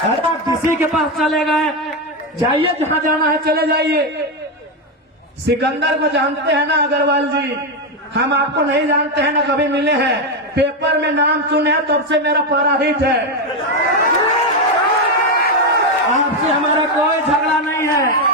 अरे आप डीसी के पास चले गए, जाइए जहां जाना है चले जाइए। सिकंदर को जानते हैं ना अग्रवाल जी, हम आपको नहीं जानते हैं ना कभी मिले हैं, पेपर में नाम सुने हैं तब से मेरा पारा हिट है। आपसे हमारा कोई झगड़ा नहीं है।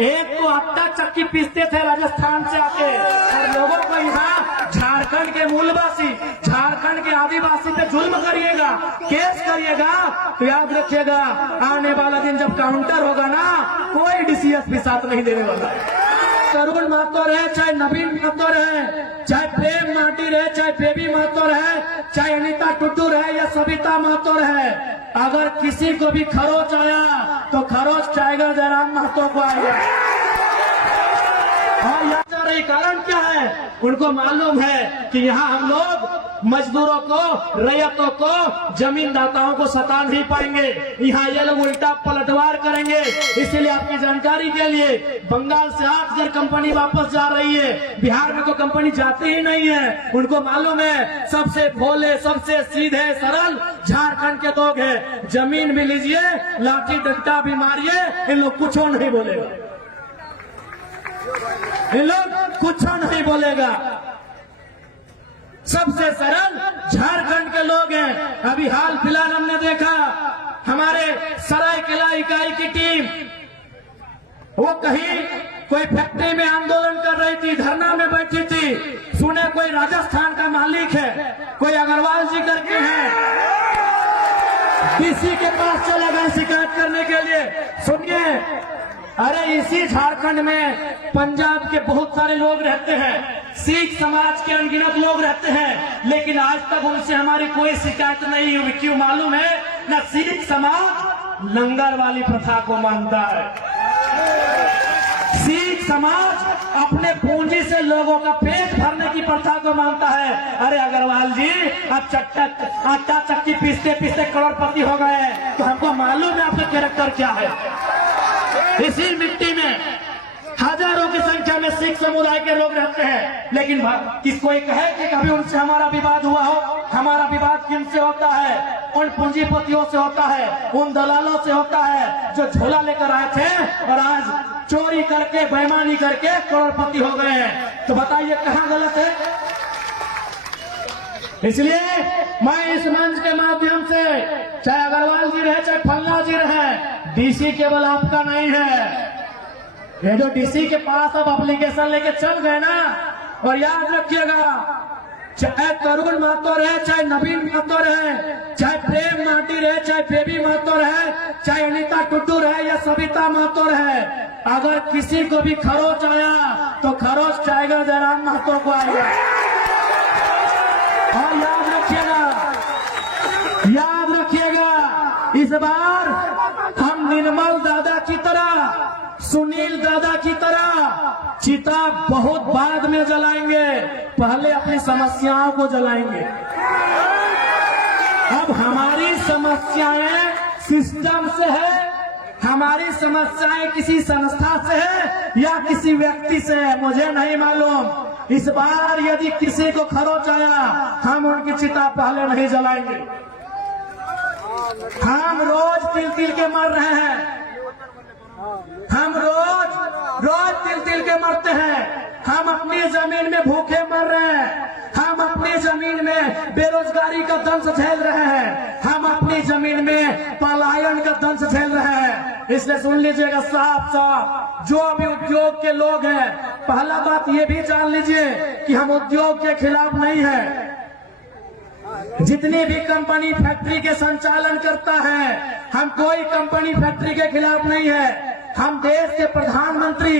एक तो आटा चक्की पीसते थे राजस्थान से आके, और लोगों को यहाँ झारखंड के मूलवासी, झारखंड के आदिवासी पे जुल्म करिएगा, केस करिएगा, तो याद रखिएगा आने वाला दिन जब काउंटर होगा ना, कोई डीसीएस भी साथ नहीं देने वाला। तरुण महतो रहे, चाहे नवीन महतो रहे, चाहे प्रेम माटी रहे, चाहे बेबी महतो रहे, चाहे अनीता टुड्डू रहे या सविता महतो रहे, अगर किसी को भी खरोच आया तो खरोच टाइगर जयराम महतो को आएगा। और यहाँ कारण क्या है, उनको मालूम है कि यहाँ हम लोग मजदूरों को, रैयतों को, जमींदाताओं को सता नहीं पाएंगे। यहाँ ये लोग उल्टा पलटवार करेंगे। इसीलिए आपकी जानकारी के लिए बंगाल से 8,000 कंपनी वापस जा रही है, बिहार में तो कंपनी जाती ही नहीं है। उनको मालूम है सबसे भोले, सबसे सीधे सरल झारखंड के लोग हैं। जमीन भी लीजिए, लाठी डंडा भी मारिए, इन लोग कुछ नहीं बोलेगा, इन लोग कुछ नहीं बोलेगा। सबसे सरल झारखंड के लोग हैं। अभी हाल फिलहाल हमने देखा हमारे सरायकेला इकाई की टीम, वो कहीं कोई फैक्ट्री में आंदोलन कर रही थी, धरना में बैठी थी, सुने कोई राजस्थान का मालिक है, कोई अग्रवाल जी करके हैं, डीसी के पास चले गए शिकायत करने के लिए। सुनिए, अरे इसी झारखंड में पंजाब के बहुत सारे लोग रहते हैं, सिख समाज के अनगिनत लोग रहते हैं, लेकिन आज तक उनसे हमारी कोई शिकायत नहीं हुई। क्यों मालूम है? न सिख समाज लंगर वाली प्रथा को मानता है, सिख समाज अपने पूंजी से लोगों का पेट भरने की प्रथा को मानता है। अरे अग्रवाल जी, आप आटा चक्की पीसते पीसते करोड़पति हो गए, तो हमको मालूम है आपका कैरेक्टर क्या है। इसी मिट्टी में हजारों की संख्या में सिख समुदाय के लोग रहते हैं, लेकिन किस कोई कहे कि कभी उनसे हमारा विवाद हुआ हो? हमारा विवाद किनसे होता है? उन पूंजीपतियों से होता है, उन दलालों से होता है जो झोला लेकर आए थे और आज चोरी करके, बेईमानी करके करोड़पति हो गए हैं। तो बताइए कहाँ गलत है? इसलिए मैं इस मंच के माध्यम से, चाहे अग्रवाल जी रहे, चाहे फल्ला जी रहे, डीसी केवल आपका नहीं है। ये जो डीसी के पास अब एप्लीकेशन लेके चल गए ना, और याद रखिएगा, चाहे तरुण महतो रहे, चाहे नवीन महतो रहे, चाहे प्रेम माटी रहे, चाहे बेबी महतो रहे, चाहे अनीता टुड्डू रहे या सविता महतो रहे, अगर किसी को भी खरोच आया तो खरोच टाइगर जयराम महतो को आएगा। और याद रखिएगा, इस बार हम निर्मल दादा की तरह, सुनील दादा की तरह चिता बहुत बाद में जलाएंगे, पहले अपनी समस्याओं को जलाएंगे। अब हमारी समस्याएं सिस्टम से है, हमारी समस्याएं किसी संस्था से है या किसी व्यक्ति से है, मुझे नहीं मालूम। इस बार यदि किसी को खरोच आया, हम उनकी चिता पहले नहीं जलाएंगे। हम रोज तिल तिल के मर रहे हैं, हम रोज तिल तिल के मरते हैं, हम अपनी जमीन में भूखे मर रहे हैं, हम अपनी जमीन में बेरोजगारी का दंश झेल रहे हैं, हम अपनी जमीन में पलायन का दंश झेल रहे हैं। इसलिए सुन लीजिएगा साफ साफ, जो भी उद्योग के लोग हैं, पहला बात ये भी जान लीजिए कि हम उद्योग के खिलाफ नहीं है। जितनी भी कंपनी फैक्ट्री के संचालन करता है, हम कोई कंपनी फैक्ट्री के खिलाफ नहीं है। हम देश के प्रधानमंत्री,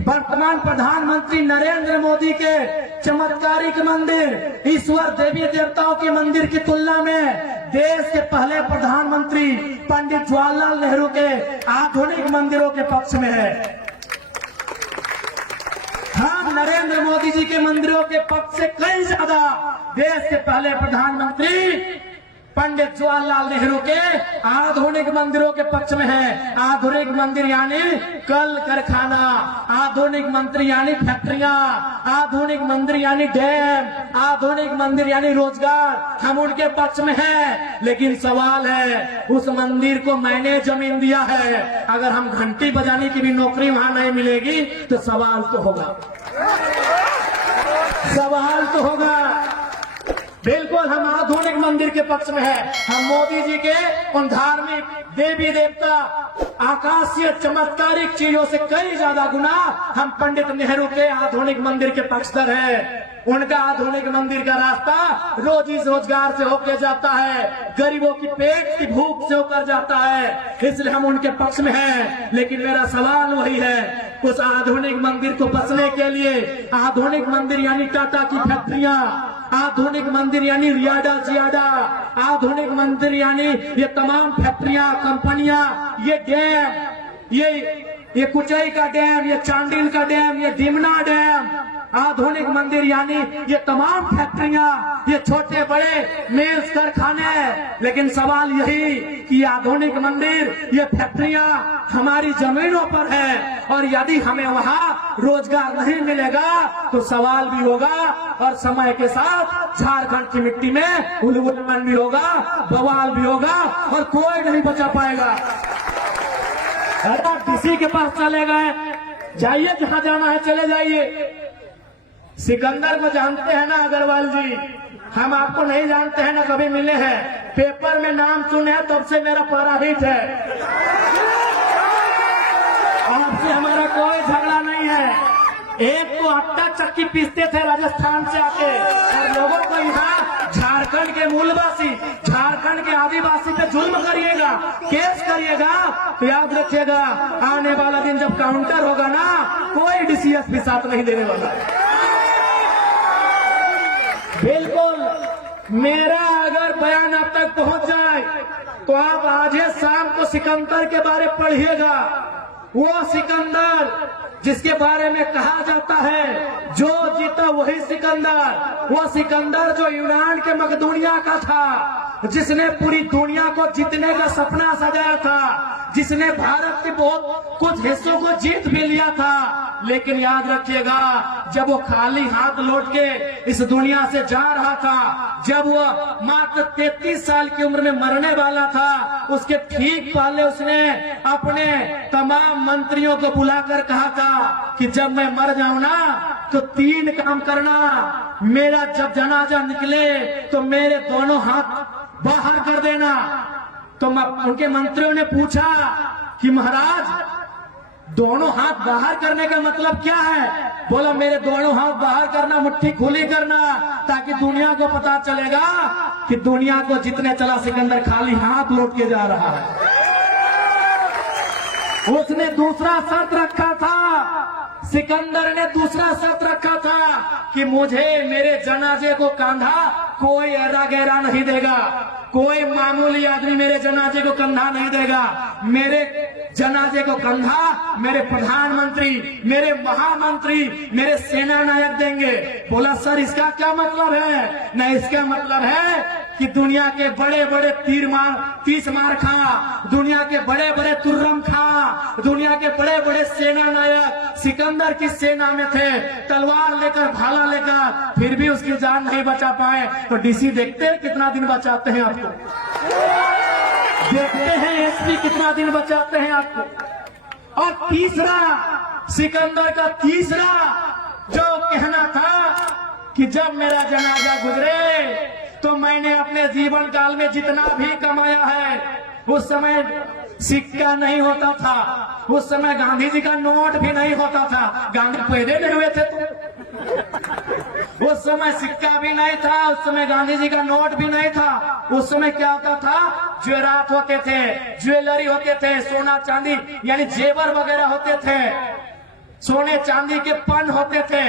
वर्तमान प्रधानमंत्री नरेंद्र मोदी के चमत्कारिक मंदिर, ईश्वर देवी देवताओं के मंदिर की तुलना में देश के पहले प्रधानमंत्री पंडित जवाहरलाल नेहरू के आधुनिक मंदिरों के पक्ष में है। हम नरेंद्र मोदी जी के मंदिरों के पक्ष से कई ज्यादा देश के पहले प्रधानमंत्री पंडित जवाहरलाल नेहरू के आधुनिक मंदिरों के पक्ष में है। आधुनिक मंदिर यानी कल कारखाना, आधुनिक मंदिर यानी फैक्ट्रियां, आधुनिक मंदिर यानी डैम, आधुनिक मंदिर यानी रोजगार। हम उनके पक्ष में हैं, लेकिन सवाल है उस मंदिर को मैंने जमीन दिया है, अगर हम घंटी बजाने की भी नौकरी वहां नहीं मिलेगी तो सवाल तो होगा, सवाल तो होगा। बिल्कुल हम आधुनिक मंदिर के पक्ष में है। हम मोदी जी के उन धार्मिक देवी देवता आकाशीय चमत्कारिक चीजों से कई ज्यादा गुना हम पंडित नेहरू के आधुनिक मंदिर के पक्षधर हैं। उनका आधुनिक मंदिर का रास्ता रोजी रोजगार से होकर जाता है, गरीबों की पेट की भूख से होकर जाता है, इसलिए हम उनके पक्ष में हैं। लेकिन मेरा सवाल वही है, उस आधुनिक मंदिर को बचने के लिए, आधुनिक मंदिर यानी टाटा की फैक्ट्रियां, आधुनिक मंदिर यानी रियाडा जियाडा, आधुनिक मंदिर यानी ये तमाम फैक्ट्रियां, कंपनियां, ये डैम, ये कुचई का डैम, ये चांडिल का डैम, ये डिमना डैम, आधुनिक मंदिर यानी ये तमाम फैक्ट्रियां, ये छोटे बड़े मिल्स कारखाने। लेकिन सवाल यही कि आधुनिक मंदिर, ये फैक्ट्रियां हमारी जमीनों पर है, और यदि हमें वहां रोजगार नहीं मिलेगा तो सवाल भी होगा, और समय के साथ झारखंड की मिट्टी में उलगुलन भी होगा, बवाल भी होगा, और कोई नहीं बचा पाएगा। अरे आप किसी के पास चले गए, जाइए जहां जाना है चले जाइए। सिकंदर को जानते हैं ना अग्रवाल जी, हम आपको नहीं जानते हैं ना, कभी मिले हैं, पेपर में नाम सुने हैं तब से मेरा पारा हिट है। आपसे हमारा कोई झगड़ा नहीं है। एक तो आटा चक्की पीसते थे राजस्थान से आके, और लोगों को यहाँ झारखंड के मूलवासी, झारखंड के आदिवासी पे जुल्म करिएगा, केस करिएगा, तो याद रखिएगा आने वाला दिन जब काउंटर होगा ना, कोई डीसीएस भी साथ नहीं देने वाला। बिल्कुल मेरा अगर बयान आप तक पहुंच जाए तो आप आज शाम को सिकंदर के बारे पढ़िएगा। वो सिकंदर जिसके बारे में कहा जाता है जो जीता वही सिकंदर, वो सिकंदर जो यूनान के मकदूनिया का था, जिसने पूरी दुनिया को जीतने का सपना सजाया था, जिसने भारत के बहुत कुछ हिस्सों को जीत भी लिया था। लेकिन याद रखिएगा जब वो खाली हाथ लौट के इस दुनिया से जा रहा था, जब वो मात्र 33 साल की उम्र में मरने वाला था, उसके ठीक पहले उसने अपने तमाम मंत्रियों को बुलाकर कहा था कि जब मैं मर जाऊं ना तो 3 काम करना, मेरा जब जनाजा निकले तो मेरे दोनों हाथ बाहर कर देना। तो उनके मंत्रियों ने पूछा कि महाराज दोनों हाथ बाहर करने का मतलब क्या है? बोला मेरे दोनों हाथ बाहर करना, मुट्ठी खुली करना, ताकि दुनिया को पता चलेगा कि दुनिया को जितने चला सिकंदर खाली हाथ लौट के जा रहा है। उसने दूसरा शर्त रखा था, सिकंदर ने दूसरा शर्त रखा था कि मुझे मेरे जनाजे को कंधा कोई ऐरा गहरा नहीं देगा, कोई मामूली आदमी मेरे जनाजे को कंधा नहीं देगा, मेरे जनाजे को कंधा मेरे प्रधानमंत्री, मेरे महामंत्री, मेरे सेना नायक देंगे। बोला सर इसका क्या मतलब है? नहीं, इसका मतलब है कि दुनिया के बड़े बड़े तीस मार खा, दुनिया के बड़े बड़े तुर्रम खा, दुनिया के बड़े बड़े सेना नायक सिकंदर की सेना में थे, तलवार लेकर भाला लेकर, फिर भी उसकी जान नहीं बचा पाए। तो डीसी देखते हैं कितना दिन बचाते हैं आपको, देखते हैं एसपी कितना दिन बचाते हैं आपको। और तीसरा, सिकंदर का तीसरा जो कहना था कि जब मेरा जनाजा गुजरे तो मैंने अपने जीवन काल में जितना भी कमाया है, उस समय सिक्का नहीं होता था, उस समय गांधी जी का नोट भी नहीं होता था, गांधी पैदा नहीं हुए थे तो उस समय सिक्का भी नहीं था, उस समय गांधी जी का नोट भी नहीं था। उस समय क्या होता था? ज्वेरात होते थे, ज्वेलरी होते थे, सोना चांदी यानी जेवर वगैरह होते थे, सोने चांदी के पन होते थे,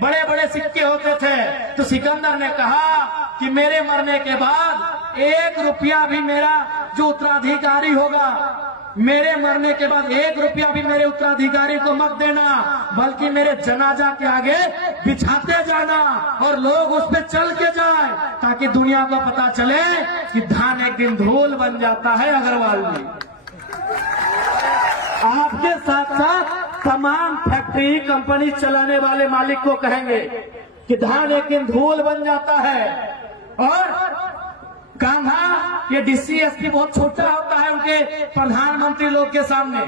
बड़े बड़े सिक्के होते थे। तो सिकंदर ने कहा कि मेरे मरने के बाद 1 रुपया भी मेरा जो उत्तराधिकारी होगा मेरे मरने के बाद 1 रुपया भी मेरे उत्तराधिकारी को मत देना, बल्कि मेरे जनाजा के आगे बिछाते जाना और लोग उस पर चल के जाए, ताकि दुनिया को पता चले कि धान एक दिन धूल बन जाता है। अग्रवाल जी, आपके साथ साथ तमाम फैक्ट्री कंपनी चलाने वाले मालिक को कहेंगे कि धान एक दिन धूल बन जाता है। और कान्हा, ये डीसीएसपी बहुत छोटा होता है उनके प्रधानमंत्री लोग के सामने,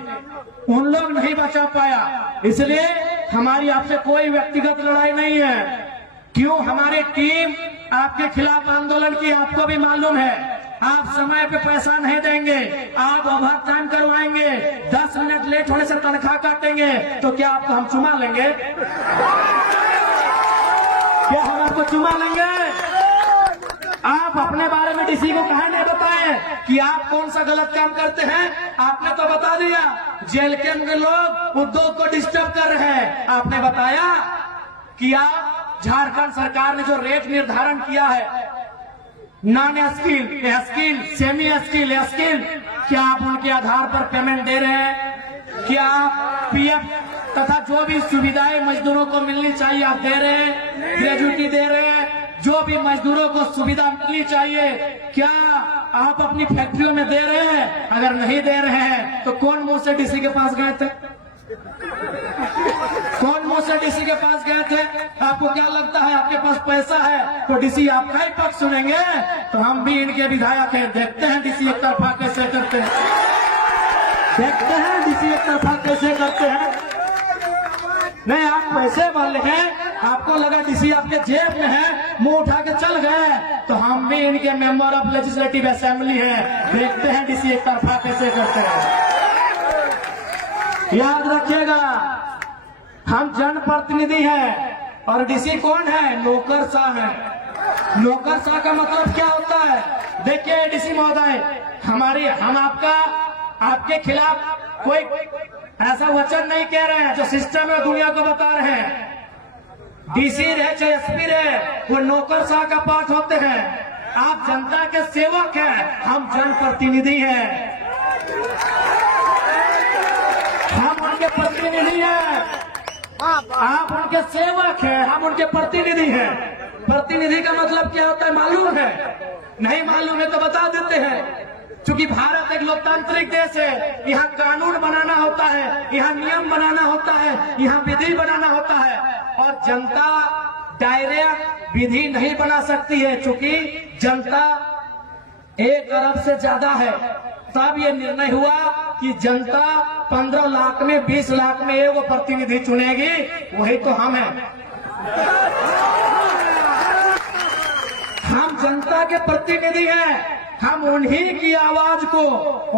उन लोग नहीं बचा पाया। इसलिए हमारी आपसे कोई व्यक्तिगत लड़ाई नहीं है। क्यों हमारी टीम आपके खिलाफ आंदोलन की, आपको भी मालूम है। आप समय पे पैसा नहीं देंगे, आप ओवर टाइम करवाएंगे, 10 मिनट लेट होने से तनख्वाह काटेंगे, तो क्या आपको हम चुमा लेंगे? क्या हम आपको चुमा लेंगे? आप अपने बारे में डीसी को कहा नहीं बताए कि आप कौन सा गलत काम करते हैं? आपने तो बता दिया जेल के अंदर लोग उद्योग को डिस्टर्ब कर रहे हैं। आपने बताया कि आप झारखंड सरकार ने जो रेट निर्धारण किया है, non skill, skill, semi skill, skill, क्या आप उनके आधार पर पेमेंट दे रहे हैं? क्या आप पीएफ तथा जो भी सुविधाएं मजदूरों को मिलनी चाहिए आप दे रहे हैं? ग्रेजुएटी दे रहे हैं? जो भी मजदूरों को सुविधा मिलनी चाहिए क्या आप अपनी फैक्ट्रियों में दे रहे हैं? अगर नहीं दे रहे हैं तो कौन मुंह से डीसी के पास गए थे? कौन मुंह से डीसी के पास गए थे? आपको क्या लगता है आपके पास पैसा है तो डीसी आपका ही पक्ष सुनेंगे? तो हम भी इनके विधायक हैं, देखते हैं डीसी एक तरफा कैसे करते हैं, देखते हैं डीसी एक तरफा कैसे करते हैं। नहीं, आप पैसे वाले हैं, आपको लगा डीसी आपके जेब में है, मुंह उठा के चल गए, तो हम भी इनके मेंबर ऑफ लेजिस्लेटिव असेंबली हैं, देखते हैं डीसी एक तरफा कैसे करते हैं। याद रखिएगा, हम जनप्रतिनिधि हैं और डीसी कौन है? नौकरशाह है। नौकरशाह का मतलब क्या होता है? देखिए डीसी महोदय, हम आपके खिलाफ कोई ऐसा वचन नहीं कह रहे हैं, जो सिस्टम है दुनिया को बता रहे हैं। डीसी रहे चाहे एसपी रहे, वो नौकरशाह का पाठ होते हैं। आप जनता के सेवक हैं, हम जनप्रतिनिधि हैं, हम उनके प्रतिनिधि हैं। आप उनके सेवक हैं, हम उनके प्रतिनिधि हैं। प्रतिनिधि का मतलब क्या होता है मालूम है? नहीं मालूम है तो बता देते हैं। क्योंकि भारत एक लोकतांत्रिक देश है, यहाँ कानून बनाना होता है, यहाँ नियम बनाना होता है, यहाँ विधि बनाना होता है, और जनता डायरेक्ट विधि नहीं बना सकती है। चूंकि जनता 1 अरब से ज्यादा है, तब ये निर्णय हुआ कि जनता 15 लाख में 20 लाख में एक प्रतिनिधि चुनेगी, वही तो हम हैं। हम जनता के प्रतिनिधि हैं, हम उन्हीं की आवाज को,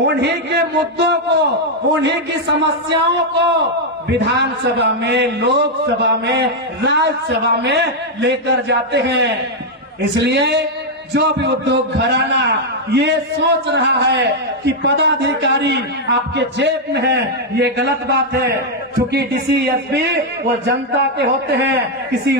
उन्हीं के मुद्दों को, उन्हीं की समस्याओं को विधानसभा में, लोकसभा में, राज्यसभा में लेकर जाते हैं। इसलिए जो भी उद्योग घराना ये सोच रहा है कि पदाधिकारी आपके जेब में है, ये गलत बात है। क्योंकि डीसी एसपी वो जनता के होते हैं, किसी